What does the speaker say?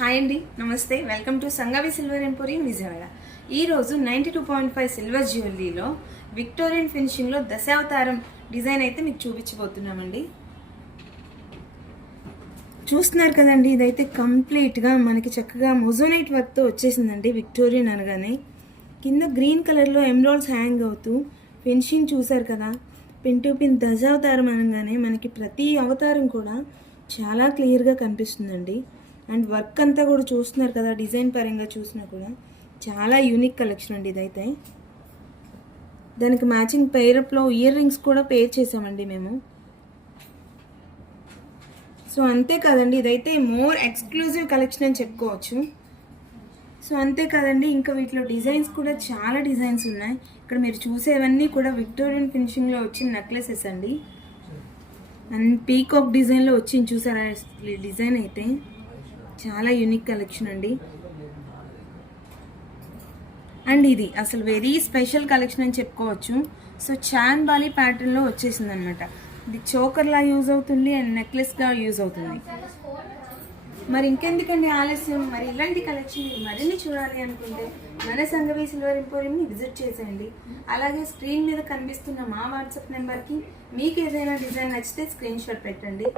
Hi అండి, నమస్తే. Welcome to Sangavi silver emporium Vijayawada. ఈరోజు 92.5 సిల్వర్ జ్యువెలరీలో విక్టోరియన్ ఫినిషింగ్లో దశావతారం డిజైన్ అయితే మీకు చూపించబోతున్నామండి. చూస్తున్నారు కదండి, ఇదైతే కంప్లీట్గా మనకి చక్కగా మొజోనైట్ వర్క్తో వచ్చేసిందండి. విక్టోరియన్ అనగానే కింద గ్రీన్ కలర్లో ఎమరాల్డ్స్ హ్యాంగ్ అవుతూ ఫినిషింగ్ చూసారు కదా. పిన్ టు పిన్ దశావతారం అనగానే మనకి ప్రతి అవతారం కూడా చాలా క్లియర్గా కనిపిస్తుందండి. అండ్ వర్క్ అంతా కూడా చూస్తున్నారు కదా, డిజైన్ పరంగా చూసినా కూడా చాలా యూనిక్ కలెక్షన్ అండి ఇదైతే. దానికి మ్యాచింగ్ పేరప్లో ఇయర్ రింగ్స్ కూడా పేర్ చేసామండి మేము. సో అంతే కదండి, ఇదైతే మోర్ ఎక్స్క్లూజివ్ కలెక్షన్ అని చెప్పుకోవచ్చు. సో అంతే కదండి, ఇంకా వీటిలో డిజైన్స్ కూడా చాలా డిజైన్స్ ఉన్నాయి. ఇక్కడ మీరు చూసేవన్నీ కూడా విక్టోరియన్ ఫినిషింగ్లో వచ్చిన నెక్లెసెస్ అండి. అండ్ పీకాక్ డిజైన్లో వచ్చింది చూసారా ఈ డిజైన్ అయితే. చాలా యూనిక్ కలెక్షన్ అండి. అండ్ ఇది అసలు వెరీ స్పెషల్ కలెక్షన్ అని చెప్పుకోవచ్చు. సో చాన్ బాలి ప్యాటర్న్లో వచ్చేసింది అనమాట. ఇది చోకర్లా యూజ్ అవుతుంది అండ్ నెక్లెస్గా యూజ్ అవుతుంది. మరి ఇంకెందుకండి ఆలస్యం, మరి ఇలాంటి కలెక్షన్ మీరు మరిన్ని చూడాలి అనుకుంటే మన సంగవి సిల్వర్ ఎంపోరియంని విజిట్ చేసేయండి. అలాగే స్క్రీన్ మీద కనిపిస్తున్న మా వాట్సాప్ నెంబర్కి మీకు ఏదైనా డిజైన్ నచ్చితే స్క్రీన్ షాట్ పెట్టండి.